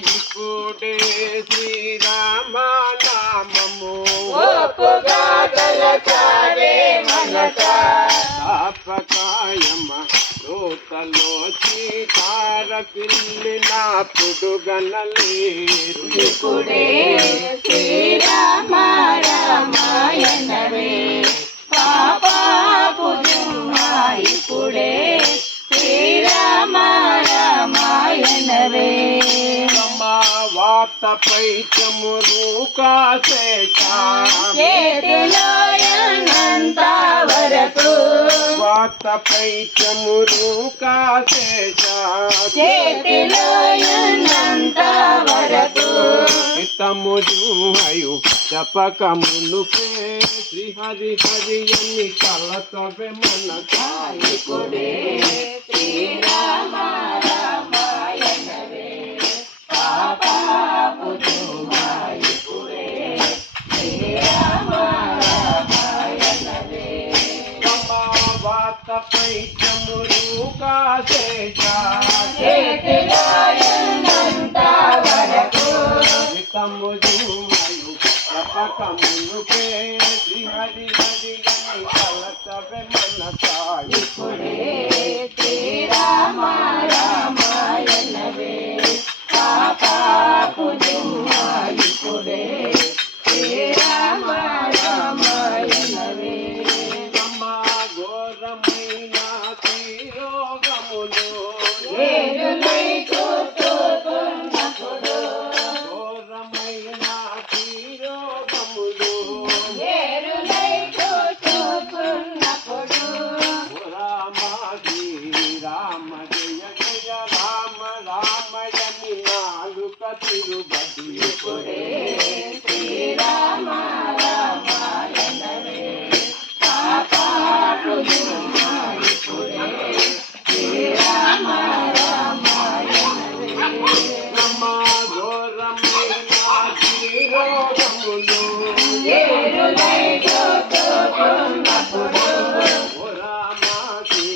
ఇప్పుడే శ్రీరామ నామము తాపకాయమ రోతలో చీతార పిల్లినప్పుడు గనలేరు ఇప్పుడే శ్రీరామ రామాయణవే పాపాపు ఇప్పుడే శ్రీరామ రామాయణవే వార్తపై చమురు కాసేనంత వరకు వార్తపై చమురు కాసేనంత వరకు హితముజుహయు జపకమును శ్రీహరి హరి అని కలసవే మన ఇప్పుడే శ్రీరామ రామాయణవే పాపాపు ఇప్పుడే శ్రీరామ రామాయణవే వార్తపై చమురు కాసేనంత వరకు హితముజుహయు జపకమును శ్రీహరి హరి అని కలసవే మన ఇప్పుడే శ్రీరామ రామాయణవే పాపాపు ఇప్పుడే శ్రీరామ రామాయణవే ఘోరమైన తీరోగములు ఏరులై చూస్తున్నప్పుడు ఘోరమైన తీరోగములు ఏరులై చూస్తున్నప్పుడు రామాది రామ జయ జయ రామ రామయని నాలుక తిరుగదు ఇప్పుడే శ్రీరామ రామాయణవే పాపాపు ఇప్పుడే శ్రీరామ రామాయణవే ఘోరమైన తీరోగములు ఏరులై చూస్తున్నప్పుడు రామాది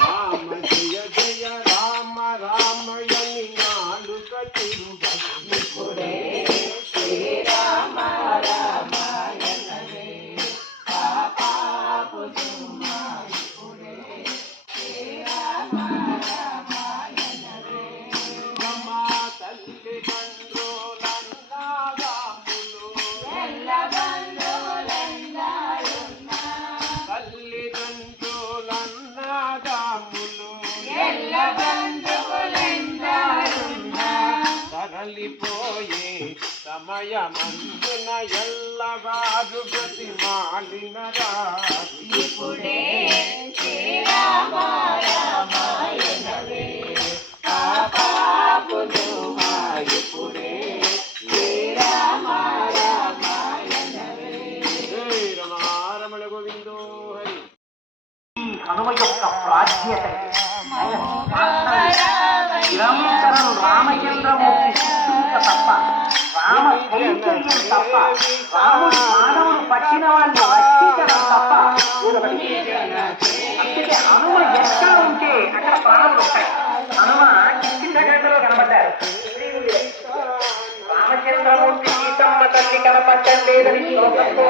రామ జయ జయ రామ రామయని నాలుక తిరుగదు ఇప్పుడే శ్రీరామ రామాయణవే పాపాపు ఇప్పుడే శ్రీరామ రామాయణవే తల్లిదండ్రులన్నాదాములు ఎల్లబంధువులందరున్నా తల్లిదండ్రులన్నాదాములు ఎల్లబంధువులందరున్నా తరలిపోయే సమయమందున ఎల్లవారు ప్రతిమాలిన రాత్రి ఇప్పుడే శ్రీరామ రామాయణవే పాపాపు ఇప్పుడే శ్రీరామ రామాయణవే రమారమణ గోవిందో హరి హనుమ యొక్క ప్రాజ్ఞత నిరంతరం రామచంద్రమూర్తి శిక్షించ తప్ప రామ కైంకర్యం తప్ప రాముడు మానవుడు పట్టిన వాళ్ళని రక్షించడం తప్ప అందుకే హనుమ ఎక్కడ ఉంటే అక్కడ ప్రాణులు ఉంటాయి. హనుమ కిష్కింధగంటలో కనబడ్డారు. రామచంద్రమూర్తి సీతమ్మ తల్లి కనపట్టలేదని శ్లోకంతో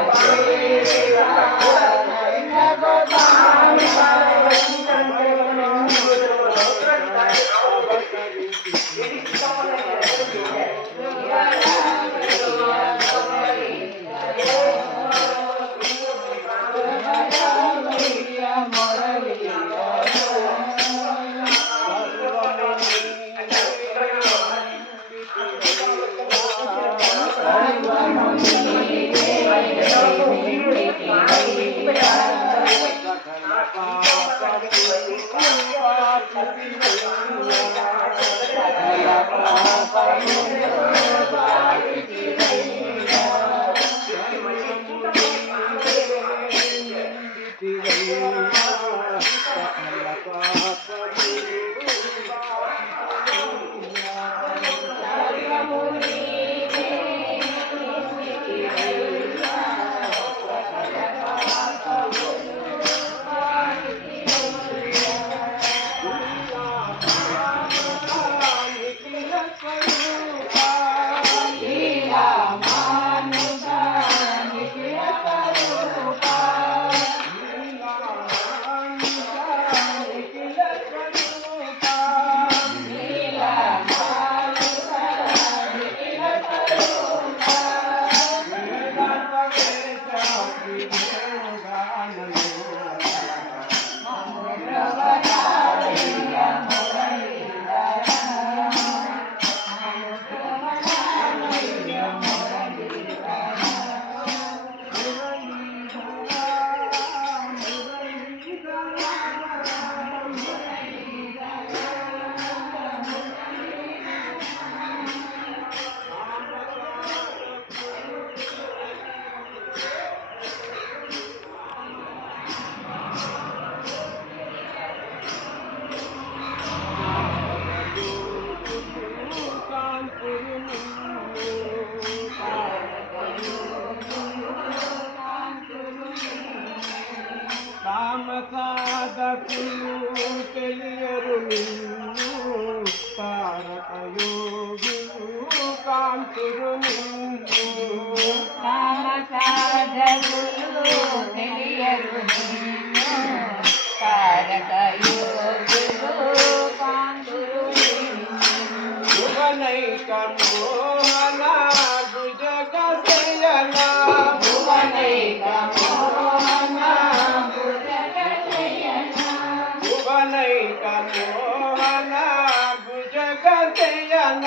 సాధకులు తెలియరు నిన్ను తారక యోగులు కాంతురు నిన్ను నామ సాధకులు తెలియరు నిన్ను తారక యోగులు కాంతురు నిన్ను భువనైక మోహన భుజగ శయన భువనైక మోహన భుజగ శయన భువనైక మోహన భుజగ శయన